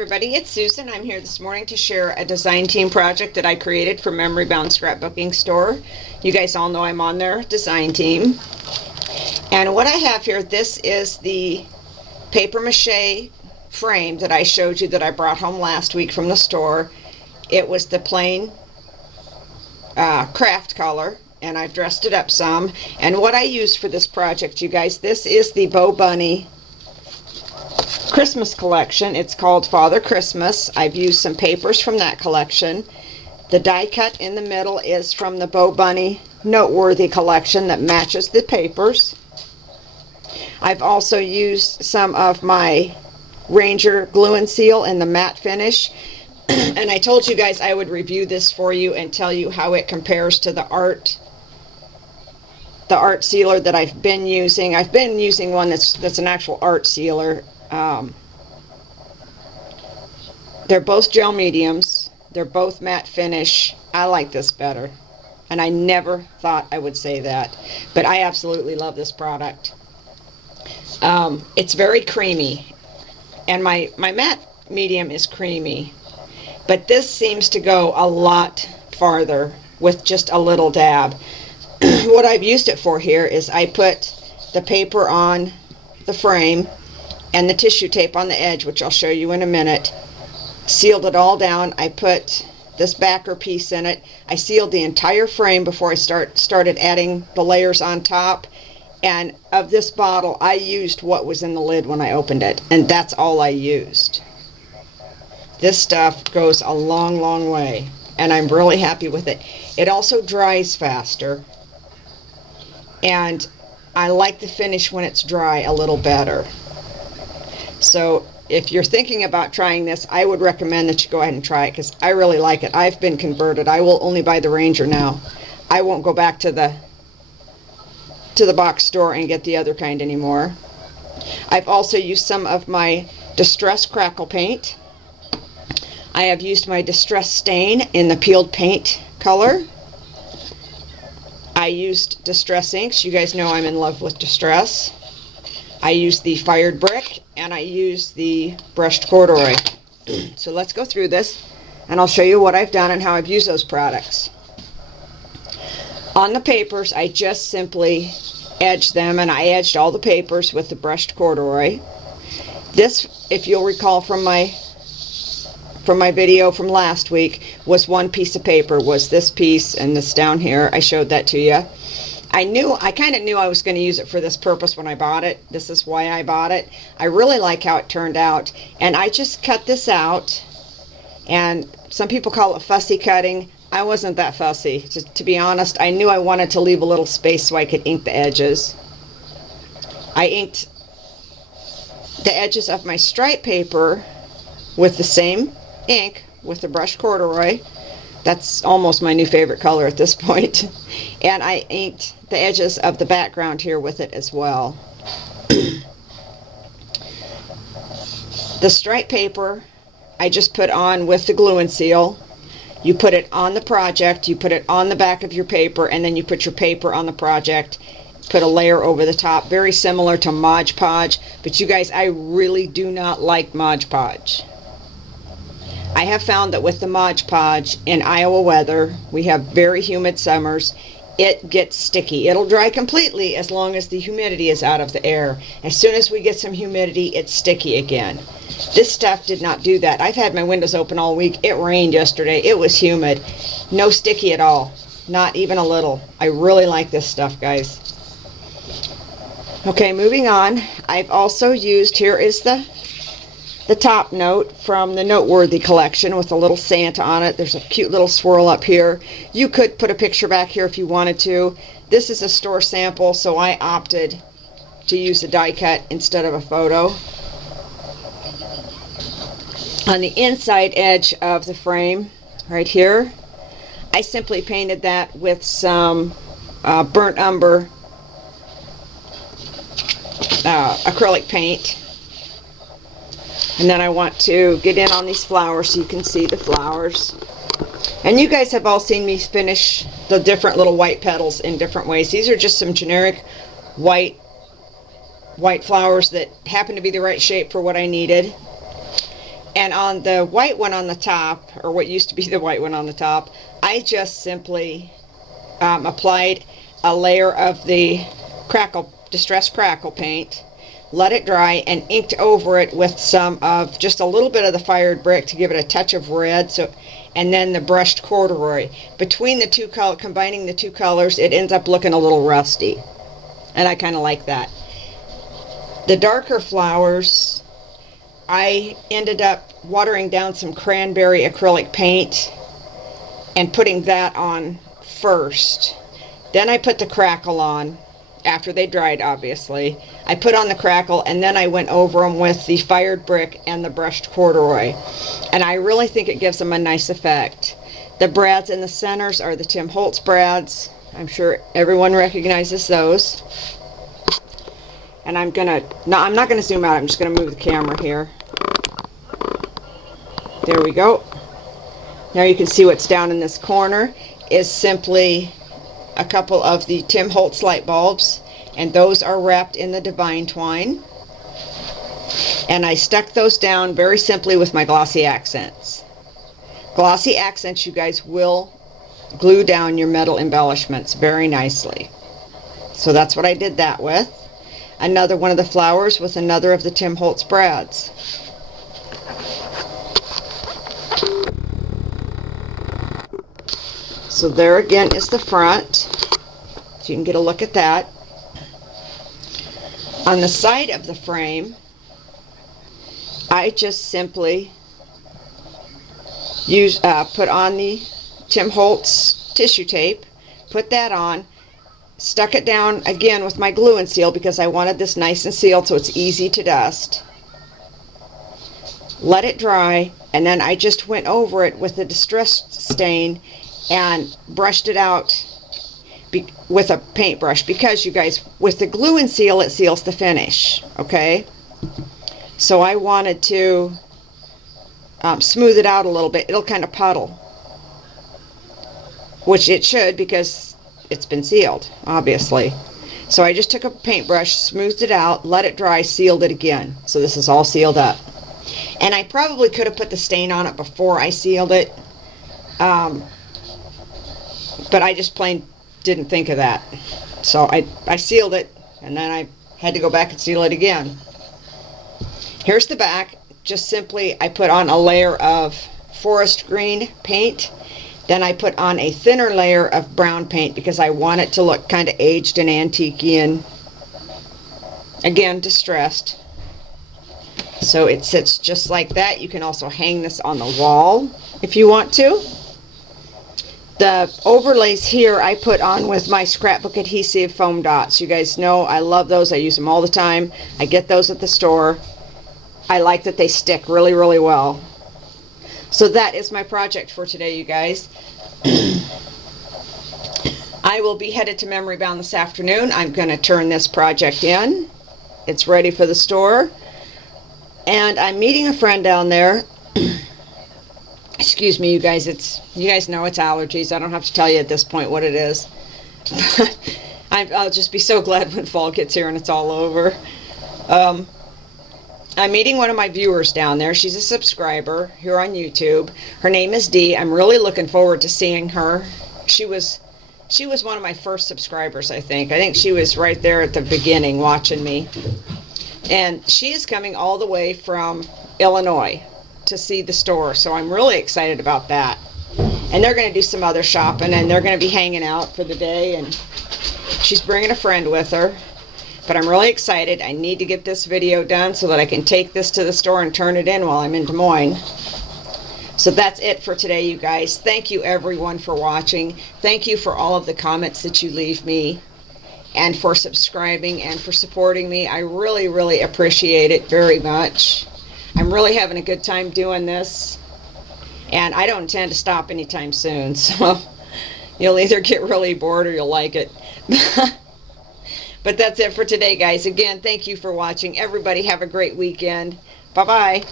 everybody, it's Susan. I'm here this morning to share a design team project that I created for Memory Bound Scrapbooking Store. You guys all know I'm on their design team. And what I have here, this is the paper mache frame that I showed you that I brought home last week from the store. It was the plain craft color, and I've dressed it up some. And what I used for this project, you guys, this is the Bo Bunny Christmas collection. It's called Father Christmas. I've used some papers from that collection. The die cut in the middle is from the Bo Bunny Noteworthy collection that matches the papers. I've also used some of my Ranger glue and seal in the matte finish. And I told you guys I would review this for you and tell you how it compares to the art sealer that I've been using. I've been using one that's an actual art sealer. They're both gel mediums. They're both matte finish. I like this better. And I never thought I would say that. But I absolutely love this product. It's very creamy. And my matte medium is creamy. But this seems to go a lot farther with just a little dab. What I've used it for here is I put the paper on the frame and the tissue tape on the edge, which I'll show you in a minute. Sealed it all down. I put this backer piece in it. I sealed the entire frame before I started adding the layers on top. And of this bottle, I used what was in the lid when I opened it, and that's all I used. This stuff goes a long, long way, and I'm really happy with it. It also dries faster, and I like the finish when it's dry a little better. So if you're thinking about trying this, I would recommend that you go ahead and try it, because I really like it. I've been converted. I will only buy the Ranger now. I won't go back to the box store and get the other kind anymore. I've also used some of my Distress Crackle paint. I have used my Distress Stain in the peeled paint color. I used Distress inks. You guys know I'm in love with Distress. I used the Fired Brick, and I used the Brushed Corduroy. So let's go through this, and I'll show you what I've done and how I've used those products. On the papers, I just simply edged them, and I edged all the papers with the Brushed Corduroy. This, if you'll recall from my video from last week, was one piece of paper, was this piece and this down here. I showed that to you. I kind of knew I was going to use it for this purpose when I bought it. This is why I bought it. I really like how it turned out, and I just cut this out, and some people call it fussy cutting. I wasn't that fussy. To be honest, I knew I wanted to leave a little space so I could ink the edges. I inked the edges of my stripe paper with the same ink, with the Brushed Corduroy. That's almost my new favorite color at this point. And I inked the edges of the background here with it as well. The stripe paper I just put on with the glue and seal. You put it on the project, you put it on the back of your paper, and then you put your paper on the project, put a layer over the top, very similar to Mod Podge. But you guys, I really do not like Mod Podge. I have found that with the Mod Podge in Iowa weather, we have very humid summers, it gets sticky. It'll dry completely as long as the humidity is out of the air. As soon as we get some humidity, it's sticky again. This stuff did not do that. I've had my windows open all week. It rained yesterday. It was humid. No sticky at all. Not even a little. I really like this stuff, guys. Okay, moving on. I've also used, here is the top note from the Noteworthy collection with a little Santa on it. There's a cute little swirl up here. You could put a picture back here if you wanted to. This is a store sample, so I opted to use a die cut instead of a photo. On the inside edge of the frame, right here, I simply painted that with some burnt umber acrylic paint. And then I want to get in on these flowers so you can see the flowers. And you guys have all seen me finish the different little white petals in different ways. These are just some generic white flowers that happen to be the right shape for what I needed. And on the white one on the top, or what used to be the white one on the top, I just simply applied a layer of the distressed crackle paint, let it dry, and inked over it with some of just a little bit of the fired brick to give it a touch of red. And then the brushed corduroy. Between the two combining the two colors, it ends up looking a little rusty, and I kind of like that. The darker flowers, I ended up watering down some cranberry acrylic paint and putting that on first. Then I put the crackle on, after they dried, obviously. I put on the crackle, and then I went over them with the fired brick and the brushed corduroy. And I really think it gives them a nice effect. The brads in the centers are the Tim Holtz brads. I'm sure everyone recognizes those. And I'm not gonna zoom out, I'm just gonna move the camera here. There we go. Now you can see what's down in this corner is simply a couple of the Tim Holtz light bulbs, and those are wrapped in the Divine Twine. And I stuck those down very simply with my glossy accents. Glossy accents, you guys, will glue down your metal embellishments very nicely. So that's what I did that with. Another one of the flowers with another of the Tim Holtz brads. So there again is the front, so you can get a look at that. On the side of the frame, I just simply put on the Tim Holtz tissue tape, put that on, stuck it down again with my glue and seal because I wanted this nice and sealed so it's easy to dust. Let it dry, and then I just went over it with the distressed stain and brushed it out with a paintbrush, because you guys, with the glue and seal, it seals the finish, okay? So I wanted to smooth it out a little bit. It'll kind of puddle, which it should because it's been sealed, obviously. So I just took a paintbrush, smoothed it out, let it dry, sealed it again. So this is all sealed up. And I probably could have put the stain on it before I sealed it, but I just plain didn't think of that. So I sealed it, and then I had to go back and seal it again. Here's the back. Just simply, I put on a layer of forest green paint. Then I put on a thinner layer of brown paint because I want it to look kind of aged and antique-y and, again, distressed. So it sits just like that. You can also hang this on the wall if you want to. The overlays here I put on with my scrapbook adhesive foam dots. You guys know I love those. I use them all the time. I get those at the store. I like that they stick really, really well. So that is my project for today, you guys. I will be headed to Memory Bound this afternoon. I'm going to turn this project in. It's ready for the store. And I'm meeting a friend down there. Excuse me, you guys. You guys know it's allergies. I don't have to tell you at this point what it is. I'll just be so glad when fall gets here and it's all over. I'm meeting one of my viewers down there. She's a subscriber here on YouTube. Her name is Dee. I'm really looking forward to seeing her. She was one of my first subscribers, I think. I think she was right there at the beginning watching me. And she is coming all the way from Illinois to see the store, so I'm really excited about that. And they're going to do some other shopping, and they're going to be hanging out for the day, and she's bringing a friend with her. But I'm really excited. I need to get this video done so that I can take this to the store and turn it in while I'm in Des Moines. So that's it for today, you guys. Thank you, everyone, for watching. Thank you for all of the comments that you leave me, and for subscribing and for supporting me. I really, really appreciate it very much. I'm really having a good time doing this, and I don't intend to stop anytime soon, so you'll either get really bored or you'll like it. But that's it for today, guys. Again, thank you for watching. Everybody have a great weekend. Bye-bye.